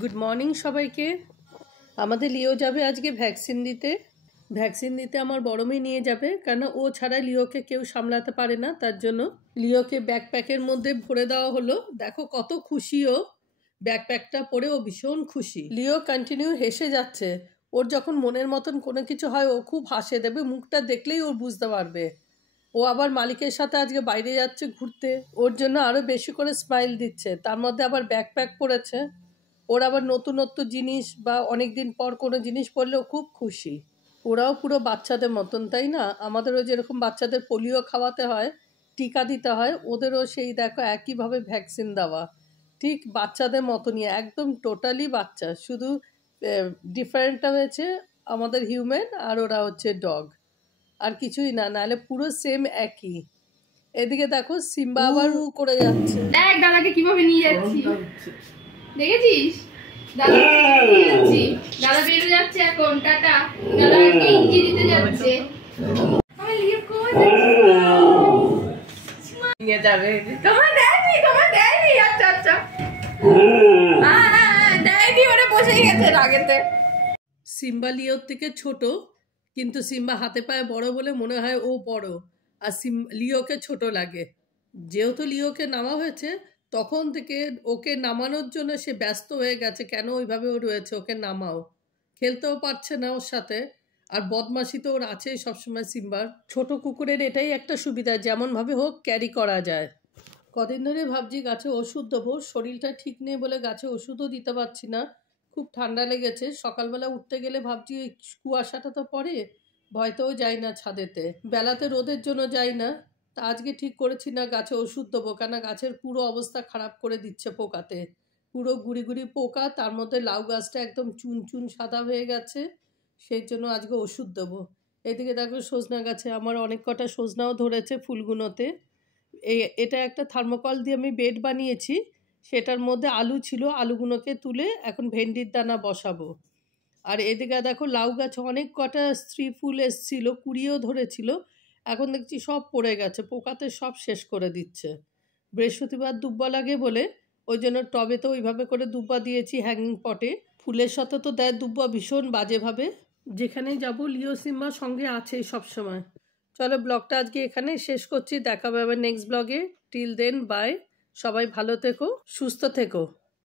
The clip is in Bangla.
গুড মর্নিং সবাইকে। আমাদের লিও যাবে আজকে ভ্যাকসিন দিতে আমার বড় মেয়ে নিয়ে যাবে, কারণ ও ছাড়া লিওকে কেউ সামলাতে পারে না। তার জন্য লিওকে ব্যাকপ্যাকের মধ্যে ভরে দেওয়া হলো। দেখো কত খুশি ও, ব্যাকপ্যাকটা পরে ও ভীষণ খুশি। লিও কন্টিনিউ হেসে যাচ্ছে। ওর যখন মনের মতন কোনো কিছু হয় ও খুব হাসে দেবে, মুখটা দেখলেই ওর বুঝতে পারবে। ও আবার মালিকের সাথে আজকে বাইরে যাচ্ছে ঘুরতে, ওর জন্য আরও বেশি করে স্মাইল দিচ্ছে। তার মধ্যে আবার ব্যাকপ্যাক পরেছে। ওর আবার নতুনত্ব জিনিস বা অনেক দিন পর কোনো জিনিস পড়লেও খুব খুশি। ওরাও পুরো বাচ্চাদের মতন, তাই না? আমাদেরও যেরকম বাচ্চাদের পোলিও খাওয়াতে হয়, টিকা দিতে হয়, ওদেরও সেই দেখো একইভাবে ভ্যাকসিন দেওয়া। ঠিক বাচ্চাদের মতনই, একদম টোটালি বাচ্চা। শুধু ডিফারেন্টটা হয়েছে আমাদের হিউম্যান আর ওরা হচ্ছে ডগ, আর কিছুই না, নাহলে পুরো সেম একই। এদিকে দেখো সিম্বা আবার করে যাচ্ছে। দেখ দাদাকে কিভাবে নিয়ে যাচ্ছি, দেখেছিস? দাদা বেরো যাচ্ছে এখন, টাটা। দাদা ইঞ্জি দিতে যাচ্ছে। আমি লিভ করে নিয়ে যাবে। তোমার দেয়নি। আচ্ছা দেয়নি, ওরা বসেই গেছে রাগেতে। সিম্বা লিওর থেকে ছোট, কিন্তু সিম্বা হাতে পায়ে বড় বলে মনে হয় ও বড়, আর লিওকে ছোট লাগে। যেহেতু লিওকে নামা হয়েছে তখন থেকে ওকে নামানোর জন্য সে ব্যস্ত হয়ে গেছে, কেন ওইভাবে ও রয়েছে, ওকে নামাও। খেলতেও পারছে না ওর সাথে, আর বদমাশি তো ওর আছেই সবসময় সিম্বার। ছোট কুকুরের এটাই একটা সুবিধা, যেমনভাবে হোক ক্যারি করা যায়। কদিন ধরে ভাবছি গাছে ওষুধ দেবো, শরীরটা ঠিক নেই বলে গাছে ওষুধও দিতে পারছি না। খুব ঠান্ডা লেগেছে, সকালবেলা উঠতে গেলে ভাবছি কুয়াশাটা তো পড়ে, ভয়তেও যাই না ছাদেতে, বেলাতে রোদের জন্য যাই না। তা আজকে ঠিক করেছি না গাছে ওষুধ দেবো, কেন গাছের পুরো অবস্থা খারাপ করে দিচ্ছে পোকাতে। পুরো গুড়ি গুড়ি পোকা, তার মধ্যে লাউ গাছটা একদম চুন চুন সাদা হয়ে গেছে, সেই জন্য আজকে ওষুধ দেবো। এদিকে দেখো সজনা গাছে আমার অনেক কটা সজনাও ধরেছে ফুলগুলোতে। এটা একটা থার্মোকল দিয়ে আমি বেড বানিয়েছি, সেটার মধ্যে আলু ছিল, আলুগুলোকে তুলে এখন ভেন্ডির দানা বসাবো। আর এদিকে দেখো লাউ গাছে অনেক কটা স্ত্রী ফুল এসছিল, কুড়িও ধরেছিল, এখন দেখছি সব পড়ে গেছে, পোকাতে সব শেষ করে দিচ্ছে। বৃহস্পতিবার দুব্বা লাগে বলে ওই জন্য টবেতে ওইভাবে করে দুব্বা দিয়েছি হ্যাঙ্গিং পটে। ফুলের সাথে তো দেয় দুব্বা ভীষণ বাজেভাবে। যেখানেই যাবো লিও সিম্বা সঙ্গে আছেই সবসময়। চলো ব্লগটা আজকে এখানে শেষ করছি, দেখা হবে আবার নেক্সট ব্লগে। টিল দেন বাই, সবাই ভালো থেকো, সুস্থ থেকো।